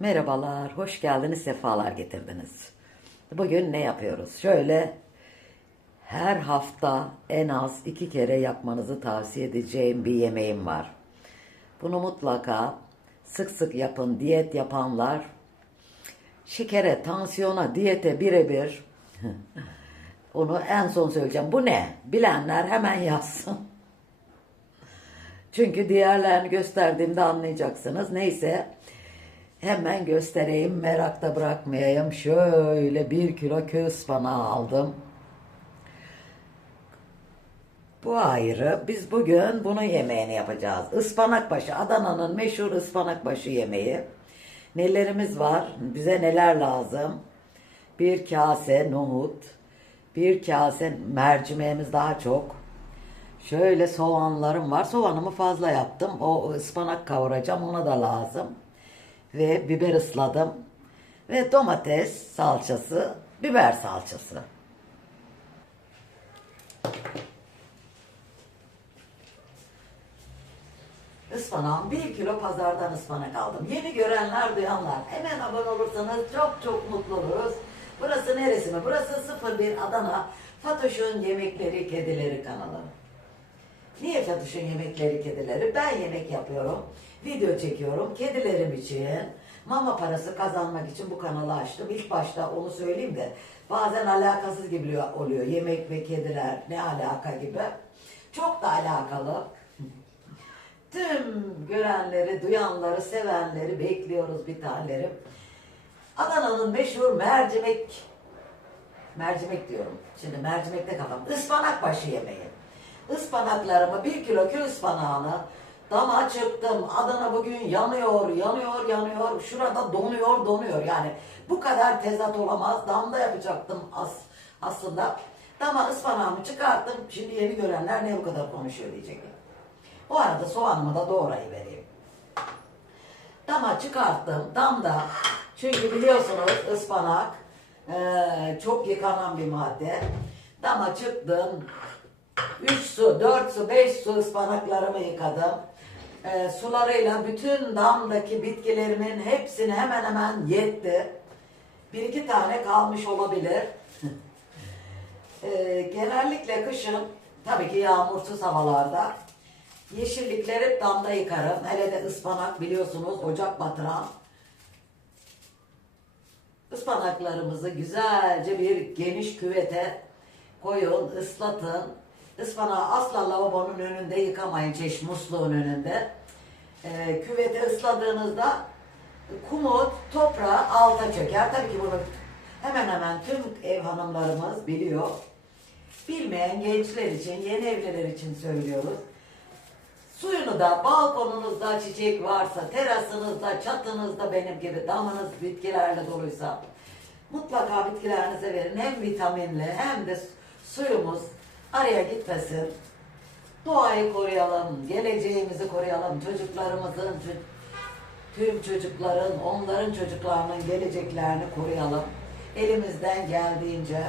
Merhabalar, hoş geldiniz, sefalar getirdiniz. Bugün ne yapıyoruz? Şöyle her hafta en az iki kere yapmanızı tavsiye edeceğim bir yemeğim var. Bunu mutlaka sık sık yapın. Diyet yapanlar şekere, tansiyona, diyete birebir. Onu en son söyleyeceğim. Bu ne? Bilenler hemen yazsın. Çünkü diğerlerini gösterdiğimde anlayacaksınız. Neyse hemen göstereyim merakta bırakmayayım. Şöyle bir kilo köy ıspanağı aldım. Bu ayrı. Biz bugün bunun yemeğini yapacağız. Ispanakbaşı. Adana'nın meşhur ıspanakbaşı yemeği. Nelerimiz var? Bize neler lazım? Bir kase nohut. Bir kase mercimeğimiz daha çok. Şöyle soğanlarım var. Soğanımı fazla yaptım. O ıspanak kavuracağım. Ona da lazım. Ve biber ısladım. Ve domates salçası, biber salçası. Ispanağım bir kilo pazardan ıspanak aldım. Yeni görenler duyanlar hemen abone olursanız çok çok mutlu oluruz. Burası neresi mi? Burası 01 Adana Fatoş'un Yemekleri Kedileri kanalı. Niye Fatoş'un Yemekleri Kedileri? Ben yemek yapıyorum. Video çekiyorum. Kedilerim için mama parası kazanmak için bu kanalı açtım. İlk başta onu söyleyeyim de bazen alakasız gibi oluyor. Yemek ve kediler ne alaka gibi. Çok da alakalı. Tüm görenleri, duyanları, sevenleri bekliyoruz bir tanelerim. Adana'nın meşhur mercimek, mercimek diyorum. Şimdi mercimekte kafam. Ispanak başı yemeği. Ispanaklarımı bir kilo köy ıspanağını dama çırptım. Adana bugün yanıyor, yanıyor, yanıyor. Şurada donuyor, donuyor. Yani bu kadar tezat olamaz. Damda yapacaktım as, aslında. Dama ıspanağımı çıkarttım. Şimdi yeni görenler ne bu kadar konuşuyor diyecekler. O arada soğanımı da doğrayı vereyim. Dama çıkarttım. Damda çünkü biliyorsunuz ıspanak eee, çok yıkanan bir madde. Dama çıktım. 3 su, 4 su, 5 su ıspanaklarımı yıkadım. Eee, sularıyla bütün damdaki bitkilerimin hepsini hemen hemen yetti. Bir iki tane kalmış olabilir. Eee, genellikle kışın tabii ki yağmursuz havalarda yeşillikleri damda yıkarım. Hele de ıspanak biliyorsunuz ocak batıran. Ispanaklarımızı güzelce bir geniş küvete koyun, ıslatın. Ispanağı asla lavabonun önünde yıkamayın, çeşit musluğun önünde. Ee, küvete ısladığınızda kumu, toprağı alta çöker. Tabii ki bunu hemen hemen tüm ev hanımlarımız biliyor. Bilmeyen gençler için, yeni evliler için söylüyoruz. Suyunu da balkonunuzda çiçek varsa, terasınızda, çatınızda benim gibi damınız bitkilerle doluysa mutlaka bitkilerinize verin. Hem vitaminli hem de suyumuz araya gitmesin. Doğayı koruyalım, geleceğimizi koruyalım, çocuklarımızın, ço- tüm çocukların, onların çocuklarının geleceklerini koruyalım. Elimizden geldiğince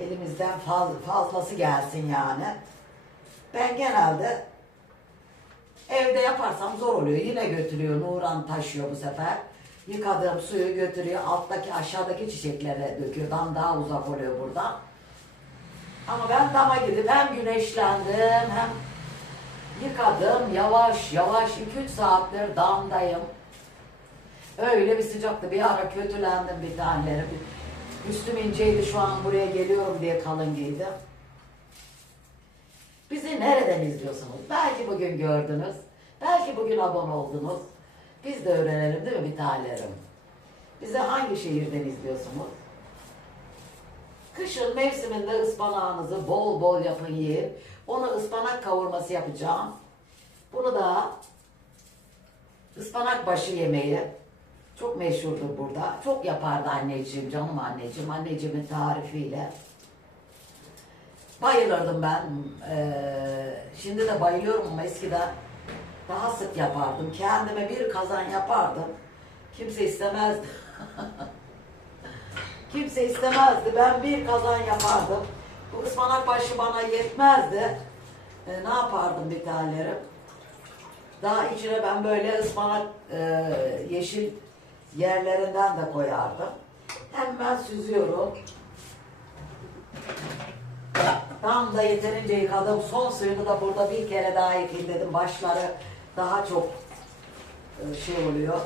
elimizden faz- fazlası gelsin yani. Ben genelde evde yaparsam zor oluyor. Yine götürüyor. Nuran taşıyor bu sefer. Yıkadığım suyu götürüyor. Alttaki aşağıdaki çiçeklere döküyor. Dam daha uzak oluyor buradan. Ama ben dama gidip hem güneşlendim hem yıkadım. Yavaş yavaş 2-3 saattir damdayım. Öyle bir sıcaktı. Bir ara kötülendim bir taneleri. Üstüm inceydi şu an buraya geliyorum diye kalın giydim. Bizi nereden izliyorsunuz? Belki bugün gördünüz. Belki bugün abone oldunuz. Biz de öğrenelim değil mi bir tanelerim? Bizi hangi şehirden izliyorsunuz? Kışın mevsiminde ıspanağınızı bol bol yapın yiyin. Ona ıspanak kavurması yapacağım. Bunu da ıspanak başı yemeği. Çok meşhurdur burada. Çok yapardı anneciğim, canım anneciğim. Anneciğimin tarifiyle. Bayılırdım ben. Ee, şimdi de bayılıyorum ama eskiden daha sık yapardım. Kendime bir kazan yapardım. Kimse istemezdi. Kimse istemezdi. Ben bir kazan yapardım. Bu ıspanak başı bana yetmezdi. Ee, ne yapardım bir tanelerim? Daha içine ben böyle ıspanak e, yeşil yerlerinden de koyardım. Hemen süzüyorum. Tam da yeterince yıkadım. Son suyunu da burada bir kere daha yıkayayım dedim. Başları daha çok e, şey oluyor.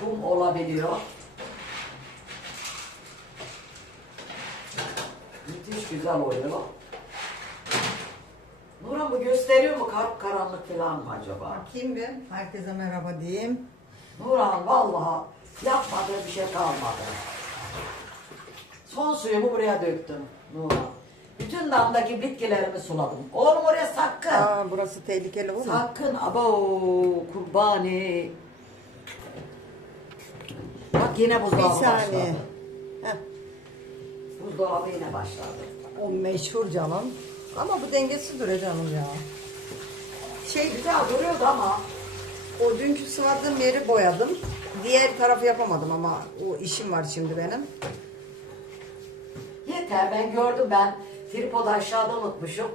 Kum olabiliyor. Müthiş güzel oluyor. Nurhan bu gösteriyor mu kar karanlık falan mı acaba? Bakayım bir. Herkese merhaba diyeyim. Nurhan vallahi yapmadığı bir şey kalmadı. Son suyumu buraya döktüm Nurhan. Bütün damdaki bitkilerimi suladım. Oğlum oraya sakın. Aa, burası tehlikeli olur mu? Sakın abo kurbani. Bak yine Bir buzdolabı saniye. başladı. Heh, Buzdolabı yine başladı. o meşhur canım. Ama bu dengesiz duruyor canım ya. Şey, Güzel duruyordu ama o dünkü sardığım yeri boyadım. Diğer tarafı yapamadım ama o işim var şimdi benim. yeter ben gördüm ben tripod aşağıda unutmuşum.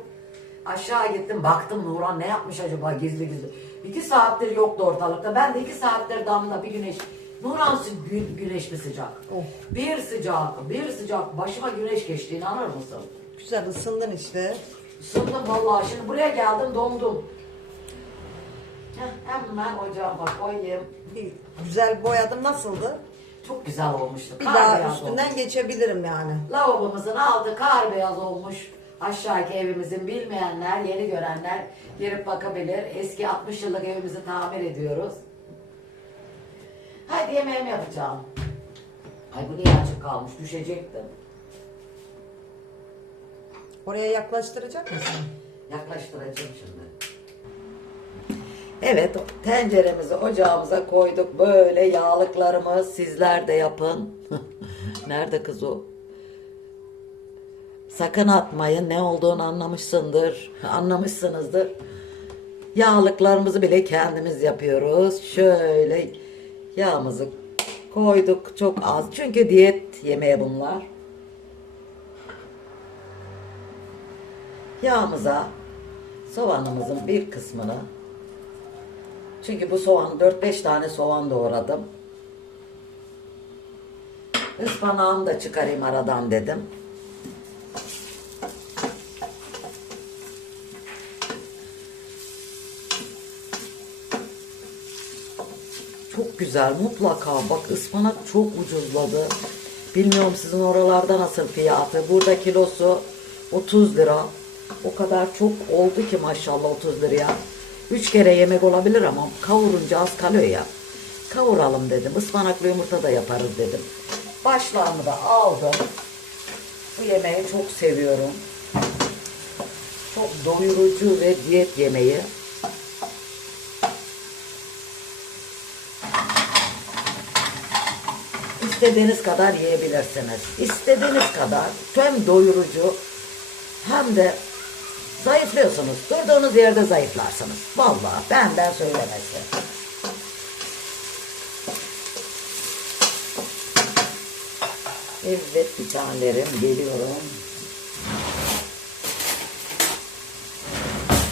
Aşağı gittim baktım Nurhan ne yapmış acaba gizli gizli. İki saattir yoktu ortalıkta. Ben de iki saattir damla bir güneş. Nurhan sı- gü güneş mi sıcak? Oh. Bir sıcak, bir sıcak. Başıma güneş geçti inanır mısın? Güzel ısındın işte. Isındım vallahi. Şimdi buraya geldim dondum. Heh, hemen ocağıma koyayım. Bir güzel boyadım nasıldı? Çok güzel olmuştu. Bir Kar daha üstünden olmuş. geçebilirim yani. Lavabomuzun altı kar beyaz olmuş. Aşağıki evimizin bilmeyenler, yeni görenler girip bakabilir. Eski 60 yıllık evimizi tamir ediyoruz. Hadi yemeğimi yapacağım. Ay bu niye açık kalmış? Düşecektim. Oraya yaklaştıracak mısın? Yaklaştıracağım şimdi. Evet, tenceremizi ocağımıza koyduk. Böyle yağlıklarımız sizler de yapın. Nerede kız o? Sakın atmayın. Ne olduğunu anlamışsındır. Anlamışsınızdır. Yağlıklarımızı bile kendimiz yapıyoruz. Şöyle yağımızı koyduk çok az. Çünkü diyet yemeği bunlar. Yağımıza soğanımızın bir kısmını çünkü bu soğan 4-5 tane soğan doğradım. Ispanağımı da çıkarayım aradan dedim. Güzel mutlaka bak ıspanak çok ucuzladı. Bilmiyorum sizin oralarda nasıl fiyatı. Burada kilosu 30 lira. O kadar çok oldu ki maşallah 30 liraya. 3 kere yemek olabilir ama kavurunca az kalıyor ya. Kavuralım dedim. Ispanaklı yumurta da yaparız dedim. Başlarını da aldım. Bu yemeği çok seviyorum. Çok doyurucu ve diyet yemeği. İstediğiniz kadar yiyebilirsiniz. İstediğiniz kadar hem doyurucu hem de zayıflıyorsunuz. Durduğunuz yerde zayıflarsınız. Vallahi benden söylemesi. Evet bir tanelerim geliyorum.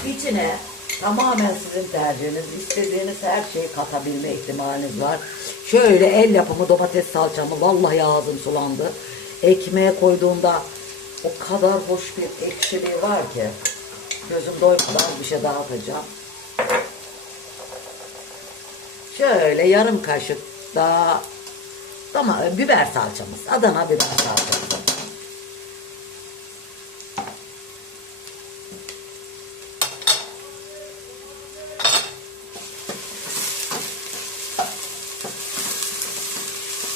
İçine tamamen sizin tercihiniz. istediğiniz her şeyi katabilme ihtimaliniz var. Şöyle el yapımı domates salçamı vallahi ağzım sulandı. Ekmeğe koyduğumda o kadar hoş bir ekşiliği var ki. Gözüm doymadan bir şey daha atacağım. Şöyle yarım kaşık daha ama biber salçamız. Adana biber salçamız.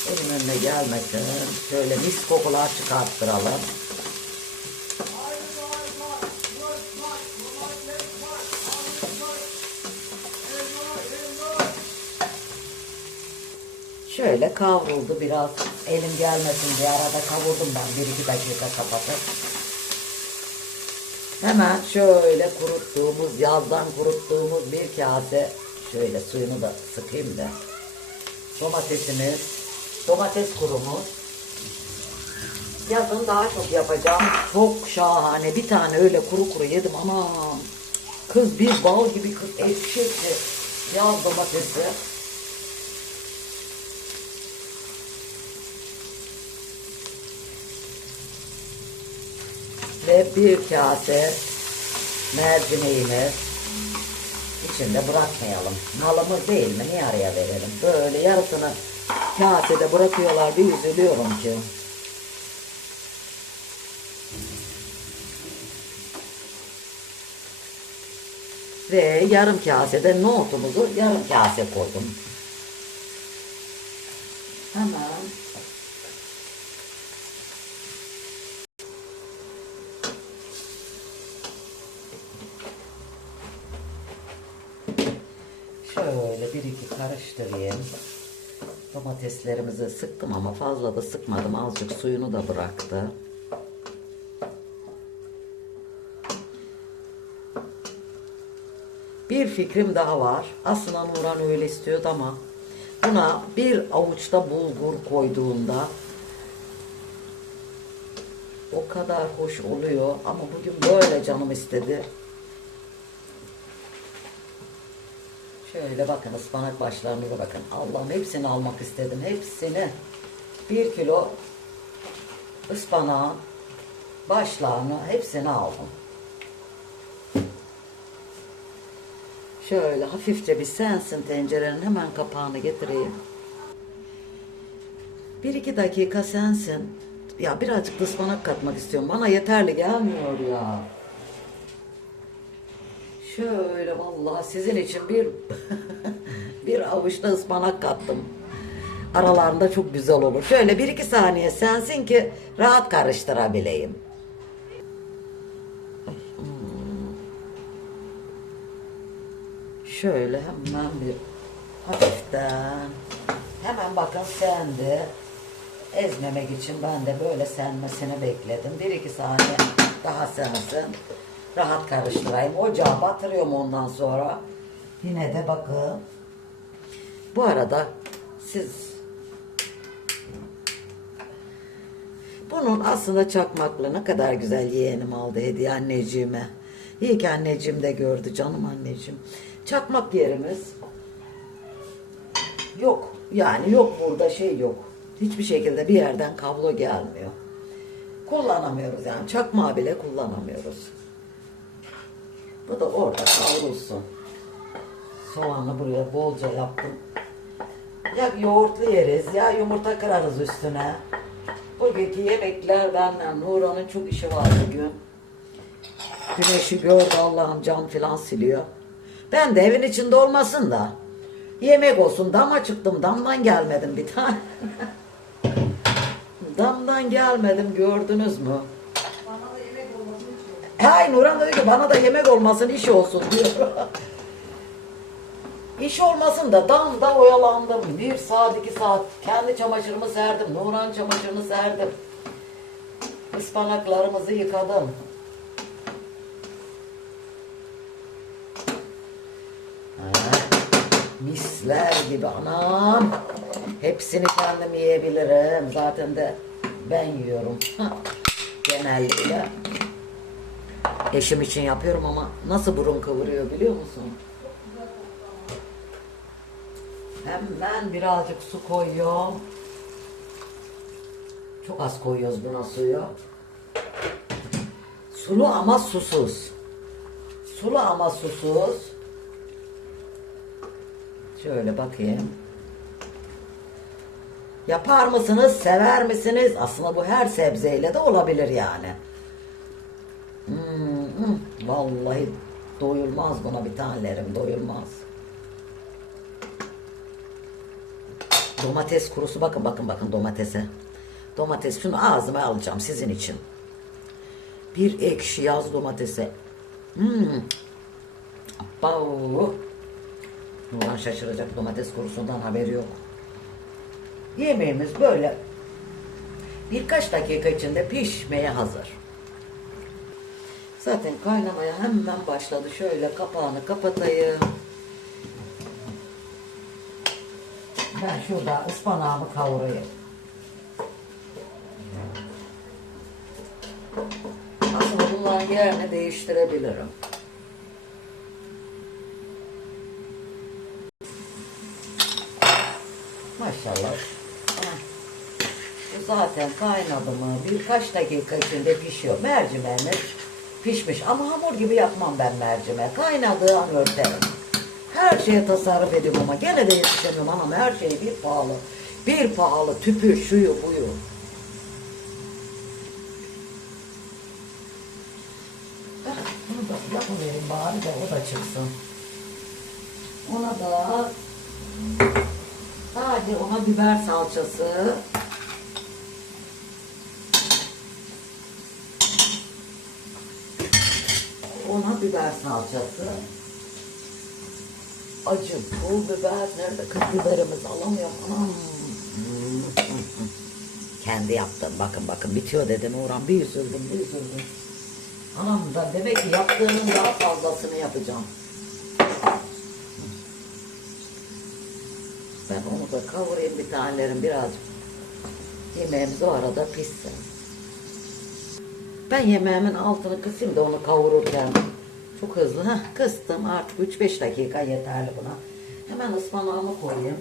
Elim önüne gelmesin. Şöyle mis kokular çıkarttıralım. Şöyle kavruldu biraz. Elim gelmesin diye arada kavurdum ben. Bir iki dakika kapatıp. Hemen şöyle kuruttuğumuz, yazdan kuruttuğumuz bir kase şöyle suyunu da sıkayım da. Domatesimiz, domates kurumuz. Yazın daha çok yapacağım. Çok şahane. Bir tane öyle kuru kuru yedim ama Kız bir bal gibi kız ekşi yaz domatesi. Ve bir kase mercimeğimiz içinde bırakmayalım. Malımız değil mi? Niye araya verelim? Böyle yarısını kasede bırakıyorlar. Bir üzülüyorum ki. Ve yarım kasede nohutumuzu yarım kase koydum. Hemen Şöyle bir iki karıştırayım. Domateslerimizi sıktım ama fazla da sıkmadım. Azıcık suyunu da bıraktı. Bir fikrim daha var. Aslında Nuran öyle istiyordu ama buna bir avuçta bulgur koyduğunda o kadar hoş oluyor ama bugün böyle canım istedi. Şöyle bakın ıspanak başlarına da bakın. Allah'ım hepsini almak istedim. Hepsini. Bir kilo ıspanağın başlarını hepsini aldım. Şöyle hafifçe bir sensin tencerenin hemen kapağını getireyim. Bir iki dakika sensin. Ya birazcık ıspanak katmak istiyorum. Bana yeterli gelmiyor ya. Şöyle vallahi sizin için bir bir avuçta ıspanak kattım. Aralarında çok güzel olur. Şöyle bir iki saniye sensin ki rahat karıştırabileyim. Şöyle hemen bir hafiften hemen bakın sendi. Ezmemek için ben de böyle senmesini bekledim. Bir iki saniye daha sensin. Rahat karıştırayım. Ocağa batırıyorum ondan sonra. Yine de bakın. Bu arada siz bunun aslında çakmaklı ne kadar güzel yeğenim aldı hediye anneciğime. İyi ki anneciğim de gördü canım anneciğim. Çakmak yerimiz yok. Yani yok burada şey yok. Hiçbir şekilde bir yerden kablo gelmiyor. Kullanamıyoruz yani. Çakmağı bile kullanamıyoruz. Bu da orada kavrulsun. Soğanı buraya bolca yaptım. Ya yoğurtlu yeriz ya yumurta kırarız üstüne. Bugünkü yemekler benden. Nurhan'ın çok işi var bugün. Güneşi gördü Allah'ım cam filan siliyor. Ben de evin içinde olmasın da. Yemek olsun dama çıktım damdan gelmedim bir tane. damdan gelmedim gördünüz mü? Bana da yemek olmasını istiyorum. Hay Nurhan dedi ki bana da yemek olmasın iş olsun diyor. İş olmasın da damda oyalandım. Bir saat iki saat kendi çamaşırımı serdim. Nurhan çamaşırını serdim. Ispanaklarımızı yıkadım. Misler gibi anam. Hepsini kendim yiyebilirim. Zaten de ben yiyorum. Genellikle. Eşim için yapıyorum ama nasıl burun kıvırıyor biliyor musun? Hemen birazcık su koyuyorum. Çok az koyuyoruz buna suyu. Sulu ama susuz. Sulu ama susuz. Şöyle bakayım. Yapar mısınız? Sever misiniz? Aslında bu her sebzeyle de olabilir yani. Vallahi doyulmaz buna bir tanelerim doyulmaz. Domates kurusu bakın bakın bakın domatese. Domates şunu ağzıma alacağım sizin için. Bir ekşi yaz domatese. Hmm. Abba. Nurhan şaşıracak domates kurusundan haberi yok. Yemeğimiz böyle birkaç dakika içinde pişmeye hazır. Zaten kaynamaya hemen başladı. Şöyle kapağını kapatayım. Ben şurada ıspanağımı kavurayım. Aslında bunların yerini değiştirebilirim. Maşallah. Bu zaten kaynadı mı birkaç dakika içinde pişiyor. Mercimeğimiz pişmiş ama hamur gibi yapmam ben mercimeği. Kaynadığı an örterim. Her şeye tasarruf ediyorum ama gene de yetişemiyorum ama her şey bir pahalı. Bir pahalı tüpü şuyu buyu. Ah, Bunu da yapıvereyim bari de o da çıksın. Ona da sadece ona biber salçası ona biber salçası. Acı pul biber. Nerede kız biberimiz? Alamıyorum anam kendi yaptım. Bakın bakın. Bitiyor dedim Uğran bir üzüldüm bir üzüldüm anam da demek ki yaptığının daha fazlasını yapacağım. Ben onu da kavurayım bir tanelerim. Birazcık yemeğimiz o arada pişsin. Ben yemeğimin altını kısayım da onu kavururken çok hızlı. Heh, kıstım artık 3-5 dakika yeterli buna. Hemen ıspanağımı koyayım.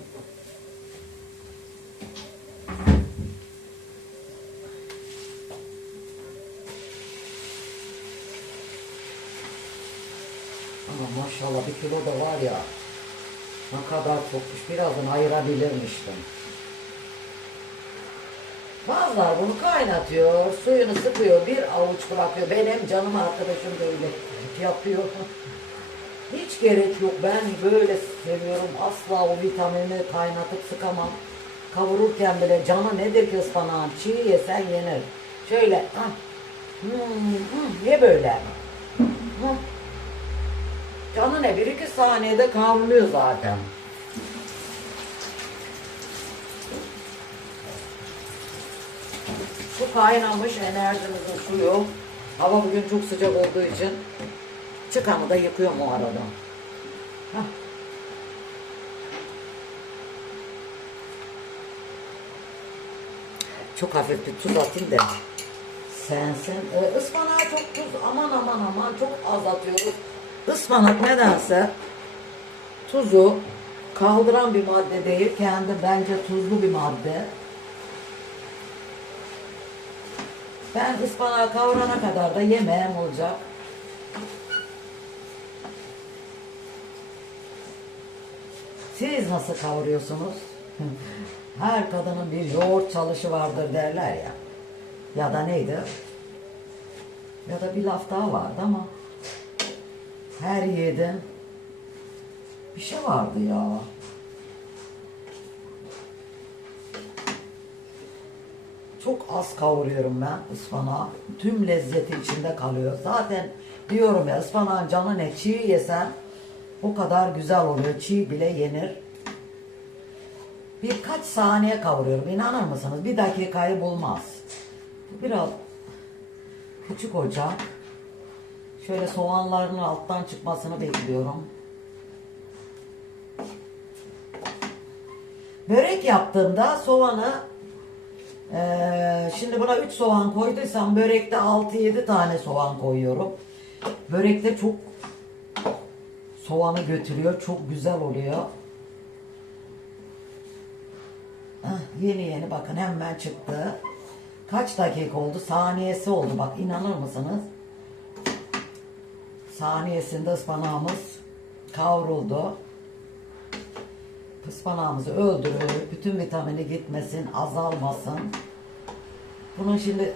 Ama maşallah bir kilo da var ya. Ne kadar çokmuş. Birazdan ayırabilirmiştim. Bazılar bunu kaynatıyor, suyunu sıkıyor, bir avuç bırakıyor. Benim canım arkadaşım böyle yapıyor. Hiç gerek yok. Ben böyle seviyorum. Asla o vitamini kaynatıp sıkamam. Kavururken bile canı nedir ki ıspanağın? Çiğ yesen yenir. Şöyle. Ah. Hmm, hmm, ye böyle. Hmm. Canı ne? Bir iki saniyede kavruluyor zaten. Su kaynamış enerjimizin suyu. Hava bugün çok sıcak olduğu için çıkanı da yıkıyorum o arada. Hah. Çok hafif bir tuz atayım da sensin. Ee, ıspanağa çok tuz aman aman aman çok az atıyoruz. Ispanak nedense tuzu kaldıran bir madde değil. Kendi bence tuzlu bir madde. Ben ıspanağı kavurana kadar da yemeğim olacak. Siz nasıl kavuruyorsunuz? Her kadının bir yoğurt çalışı vardır derler ya. Ya da neydi? Ya da bir laf daha vardı ama her yiğidin bir şey vardı ya. Çok az kavuruyorum ben ıspanağı. Tüm lezzeti içinde kalıyor. Zaten diyorum ya ıspanağın canı ne çiğ yesen o kadar güzel oluyor. Çiğ bile yenir. Birkaç saniye kavuruyorum. İnanır mısınız? Bir dakikayı bulmaz. Biraz küçük ocak. Şöyle soğanların alttan çıkmasını bekliyorum. Börek yaptığımda soğanı ee, şimdi buna 3 soğan koyduysam börekte 6-7 tane soğan koyuyorum. Börekte çok soğanı götürüyor. Çok güzel oluyor. Hah, yeni yeni bakın hemen çıktı. Kaç dakika oldu? Saniyesi oldu. Bak inanır mısınız? Saniyesinde ıspanağımız kavruldu. Ispanağımızı öldürüp bütün vitamini gitmesin, azalmasın. Bunun şimdi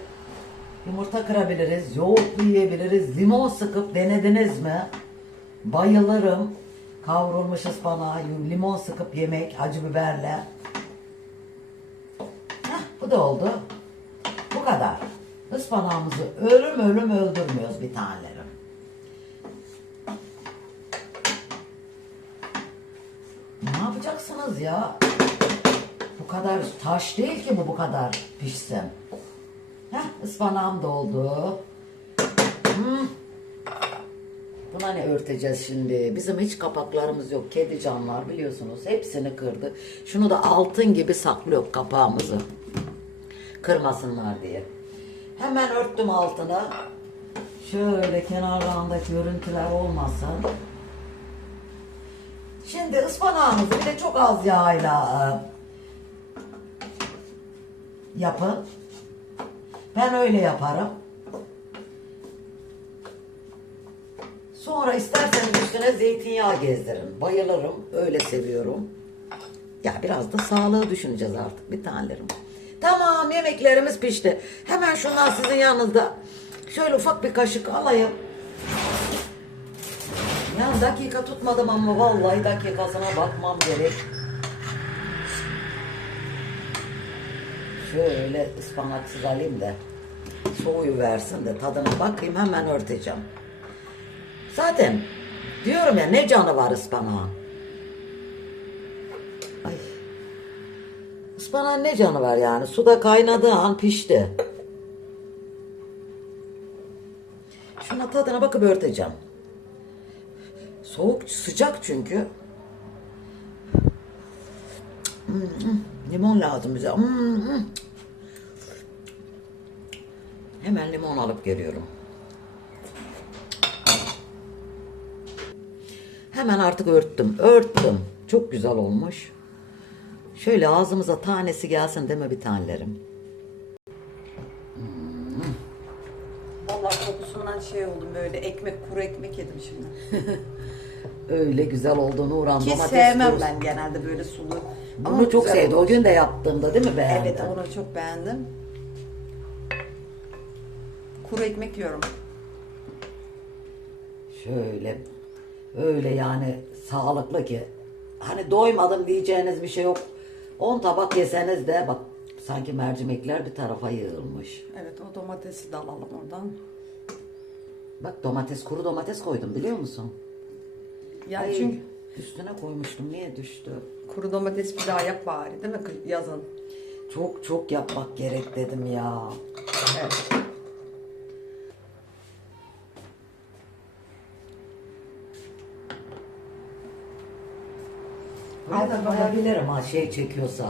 yumurta kırabiliriz, yoğurtlu yiyebiliriz, limon sıkıp denediniz mi? Bayılırım. Kavrulmuş ıspanağı, limon sıkıp yemek, acı biberle. Heh, bu da oldu. Bu kadar. Ispanağımızı ölüm ölüm öldürmüyoruz bir tanelerim. Ne yapacaksınız ya? Bu kadar taş değil ki bu bu kadar pişsin. Heh, ıspanağım da oldu. Hmm. Buna ne örteceğiz şimdi? Bizim hiç kapaklarımız yok. Kedi canlar biliyorsunuz. Hepsini kırdı. Şunu da altın gibi saklıyor kapağımızı. Kırmasınlar diye. Hemen örttüm altına. Şöyle kenarlarındaki görüntüler olmasın. Şimdi ıspanağımızı bir de çok az yağıyla yapın. Ben öyle yaparım. Sonra isterseniz üstüne zeytinyağı gezdirin. Bayılırım. Öyle seviyorum. Ya biraz da sağlığı düşüneceğiz artık bir tanelerim. Tamam yemeklerimiz pişti. Hemen şundan sizin yanınızda şöyle ufak bir kaşık alayım. Ya dakika tutmadım ama vallahi dakikasına bakmam gerek. Şöyle ıspanaksız alayım da soğuyu versin de tadına bakayım hemen örteceğim. Zaten diyorum ya ne canı var ıspanağın. Ay. Ispanağın ne canı var yani? Suda kaynadığı an pişti. Şuna tadına bakıp örteceğim. Soğuk sıcak çünkü. Hmm. Limon lazım bize. Hmm, hmm. Hemen limon alıp geliyorum. Hemen artık örttüm. Örttüm. Çok güzel olmuş. Şöyle ağzımıza tanesi gelsin deme bir tanelerim. Vallahi kokusundan şey oldum böyle ekmek kuru ekmek yedim şimdi. Öyle güzel oldu Nurhan. Ki domates sevmem kurusu. ben genelde böyle sulu. Bunu çok güzel sevdi. O olmuş. gün de yaptığımda değil mi beğendin? Evet onu çok beğendim. Kuru ekmek yiyorum. Şöyle öyle yani sağlıklı ki hani doymadım diyeceğiniz bir şey yok. 10 tabak yeseniz de bak sanki mercimekler bir tarafa yığılmış. Evet o domatesi de alalım oradan. Bak domates kuru domates koydum biliyor musun? Yani Ay, çünkü üstüne koymuştum niye düştü? kuru domates bir daha yap bari değil mi yazın? Çok çok yapmak gerek dedim ya. Evet. Koyabilirim ha şey çekiyorsa.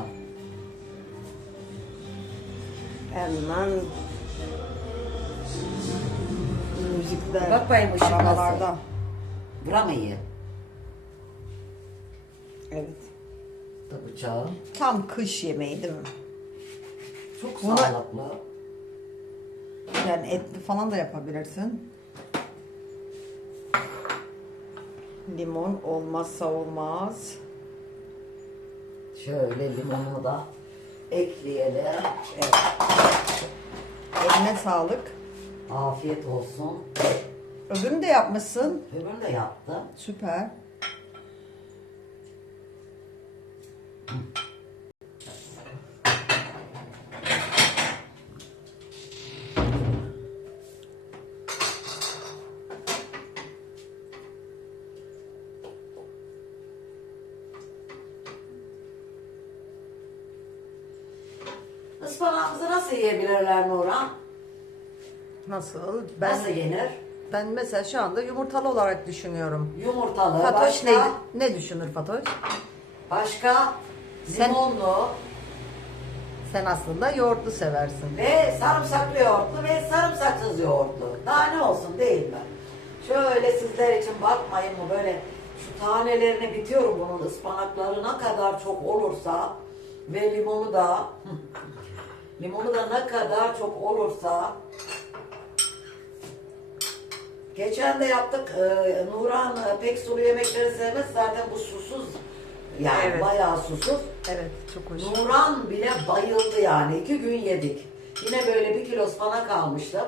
Hemen müzikler. Bak bakayım ışık nasıl? arabalarda. Bura mı iyi? Evet. Da bıçağı. Tam kış yemeği değil mi? Çok Buna- sağlıklı. Yani etli falan da yapabilirsin. Limon olmazsa olmaz. Şöyle limonunu da ekleyelim. Evet. Eline sağlık. Afiyet olsun. Öbürünü de yapmışsın. Öbürünü de yaptım. Süper. Ispanağımızı yiyebilirler Nurhan? Nasıl? Ben Nasıl yenir? ben mesela şu anda yumurtalı olarak düşünüyorum. Yumurtalı, Fatoş başka, ne ne düşünür Fatoş? başka Sen- limonlu Sen aslında yoğurtlu seversin. ve sarımsaklı yoğurtlu ve sarımsaksız yoğurtlu. Daha ne olsun değil mi? Şöyle sizler için bakmayın mı böyle şu tanelerini bitiyorum bunun ıspanakları ne kadar çok olursa ve limonu da limonu da ne kadar çok olursa Geçen de yaptık. Ee, Nurhan e, pek sulu yemekleri sevmez. Zaten bu susuz. Yani Evet. bayağı susuz. Evet, çok hoş. Nuran bile bayıldı yani. iki gün yedik. Yine böyle bir kilo ıspanak almıştım.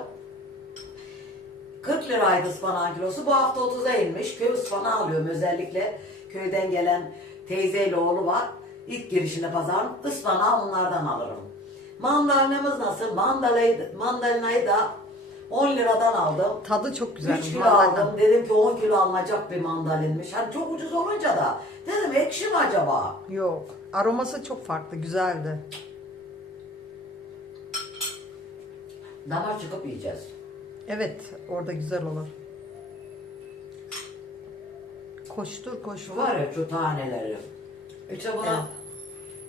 40 liraydı ıspanağın kilosu. Bu hafta 30'a inmiş. Köy ıspanağı alıyorum özellikle. Köyden gelen teyzeyle oğlu var. İlk girişinde pazarın ıspanağı onlardan alırım. Mandalinamız nasıl? Mandalayı, mandalinayı da 10 liradan aldım. Tadı çok güzel. 3 kilo mandalina. aldım. Dedim ki 10 kilo alınacak bir mandalinmiş. Hani çok ucuz olunca da dedim ekşi mi acaba? Yok. Aroması çok farklı, güzeldi. Damar çıkıp yiyeceğiz. Evet, orada güzel olur. Koştur koştur. Var ya şu taneleri. İşte buna.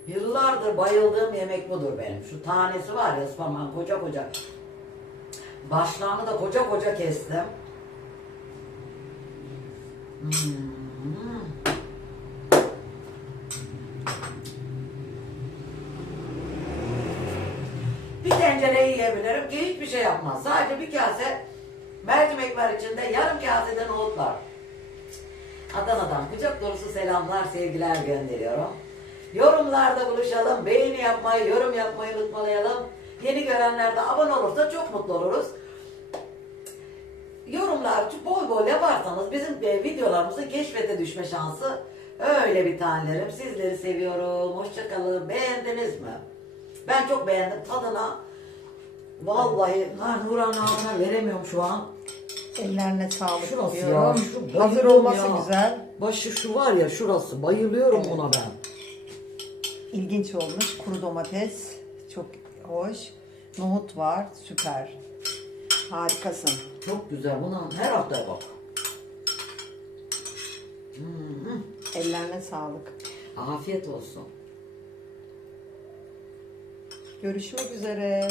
Yıllardır bayıldığım yemek budur benim. Şu tanesi var ya ıspanağın koca koca. Başlarını da koca koca kestim. Hmm. Bir tencereyi yiyebilirim ki hiçbir şey yapmaz. Sadece bir kase mercimek var içinde, yarım kase de nohut var. Adana'dan kucak dolusu selamlar, sevgiler gönderiyorum. Yorumlarda buluşalım. Beğeni yapmayı, yorum yapmayı unutmayalım. Yeni görenler de abone olursa çok mutlu oluruz. Yorumlar bol bol yaparsanız bizim e, videolarımızın keşfete düşme şansı öyle bir tanelerim. Sizleri seviyorum. Hoşçakalın. Beğendiniz mi? Ben çok beğendim. Tadına vallahi ha, Nurhan'ın ağzına veremiyorum şu an. Ellerine sağlık Şurası diyorum. ya, şu Hazır bayılıyorum olması ya. güzel. Başı şu var ya şurası. Bayılıyorum buna ben. İlginç olmuş. Kuru domates. Çok hoş. Nohut var. Süper. Harikasın. Çok güzel. Buna her hafta bak. Ellerine sağlık. Afiyet olsun. Görüşmek üzere.